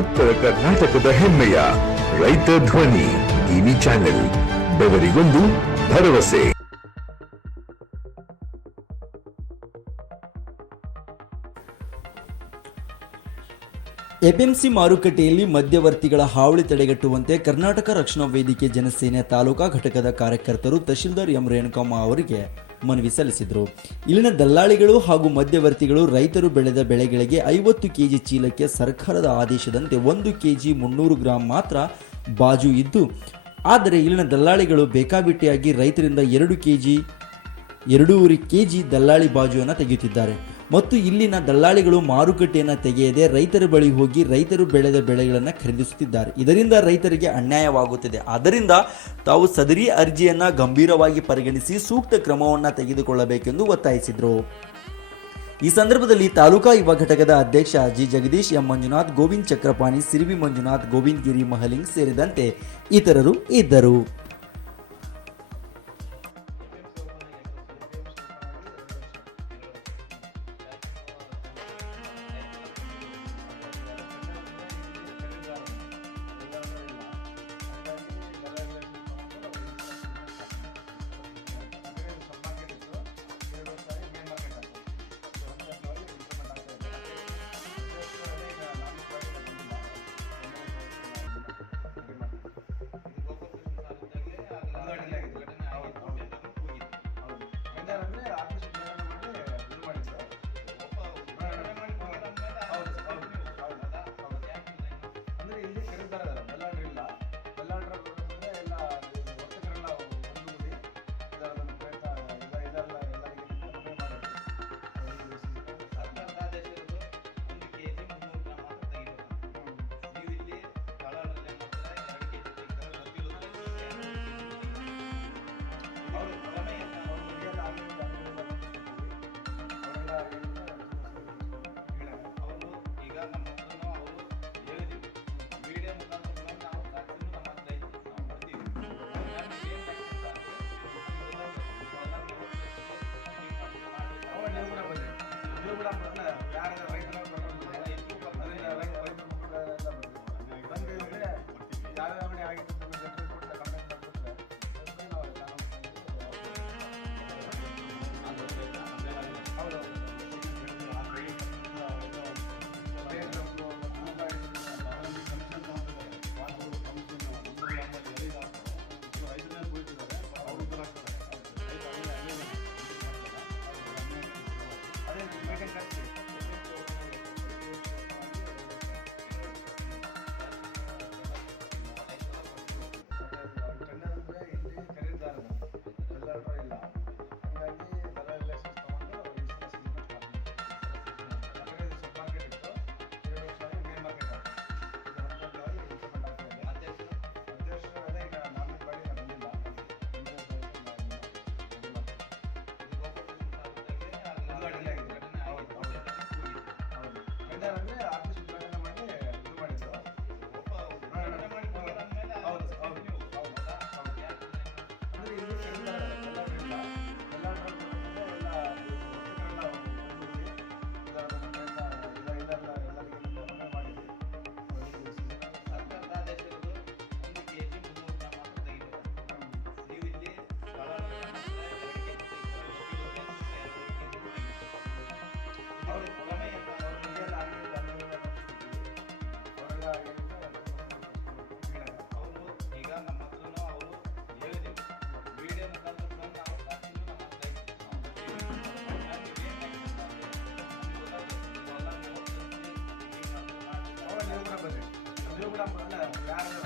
ಉತ್ತರ ಕರ್ನಾಟಕದ ಹೆಮ್ಮೆಯ ರೈತ ಧ್ವನಿ ಟಿವಿ ಚಾನೆಲ್, ಬೆವರಿಗೊಂದು ಭರವಸೆ. ಎಪಿಎಂಸಿ ಮಾರುಕಟ್ಟೆಯಲ್ಲಿ ಮಧ್ಯವರ್ತಿಗಳ ಹಾವಳಿ ತಡೆಗಟ್ಟುವಂತೆ ಕರ್ನಾಟಕ ರಕ್ಷಣಾ ವೇದಿಕೆ ಜನಸೇನೆ ತಾಲೂಕಾ ಘಟಕದ ಕಾರ್ಯಕರ್ತರು ತಹಶೀಲ್ದಾರ್ ಎಂ ರೇಣುಕಮ್ಮ ಅವರಿಗೆ ಮನವಿ ಸಲ್ಲಿಸಿದರು. ಇಲ್ಲಿನ ದಲ್ಲಾಳಿಗಳು ಹಾಗೂ ಮಧ್ಯವರ್ತಿಗಳು ರೈತರು ಬೆಳೆದ ಬೆಳೆಗಳಿಗೆ ಐವತ್ತು ಕೆಜಿ ಚೀಲಕ್ಕೆ ಸರ್ಕಾರದ ಆದೇಶದಂತೆ ಒಂದು ಕೆಜಿ ಮುನ್ನೂರು ಗ್ರಾಂ ಮಾತ್ರ ಬಾಜು ಇದ್ದು, ಆದರೆ ಇಲ್ಲಿನ ದಲ್ಲಾಳಿಗಳು ಬೇಕಾಬಿಟ್ಟಿಯಾಗಿ ರೈತರಿಂದ ಎರಡು ಕೆಜಿ, ಎರಡೂವರೆ ಕೆಜಿ ದಲ್ಲಾಳಿ ಬಾಜುವನ್ನು ತೆಗೆಯುತ್ತಿದ್ದಾರೆ. ಮತ್ತು ಇಲ್ಲಿನ ದಲ್ಲಾಳಿಗಳು ಮಾರುಕಟ್ಟೆಯನ್ನು ತೆಗೆಯದೆ ರೈತರ ಬಳಿ ಹೋಗಿ ರೈತರು ಬೆಳೆದ ಬೆಳೆಗಳನ್ನು ಖರೀದಿಸುತ್ತಿದ್ದಾರೆ. ಇದರಿಂದ ರೈತರಿಗೆ ಅನ್ಯಾಯವಾಗುತ್ತಿದೆ. ಆದ್ದರಿಂದ ತಾವು ಸದರಿ ಅರ್ಜಿಯನ್ನು ಗಂಭೀರವಾಗಿ ಪರಿಗಣಿಸಿ ಸೂಕ್ತ ಕ್ರಮವನ್ನು ತೆಗೆದುಕೊಳ್ಳಬೇಕೆಂದು ಒತ್ತಾಯಿಸಿದರು. ಈ ಸಂದರ್ಭದಲ್ಲಿ ತಾಲೂಕಾ ಯುವ ಘಟಕದ ಅಧ್ಯಕ್ಷ ಜಿ. ಜಗದೀಶ್ ಎಂ. ಮಂಜುನಾಥ್, ಗೋವಿಂದ್ ಚಕ್ರಪಾಣಿ, ಸಿರಿವಿ ಮಂಜುನಾಥ್ ಗೋವಿಂದ್ ಗಿರಿ ಮಹಲಿಂಗ್ ಸೇರಿದಂತೆ ಇತರರು ಇದ್ದರು. எல்லாருமே விடாமல் வேறு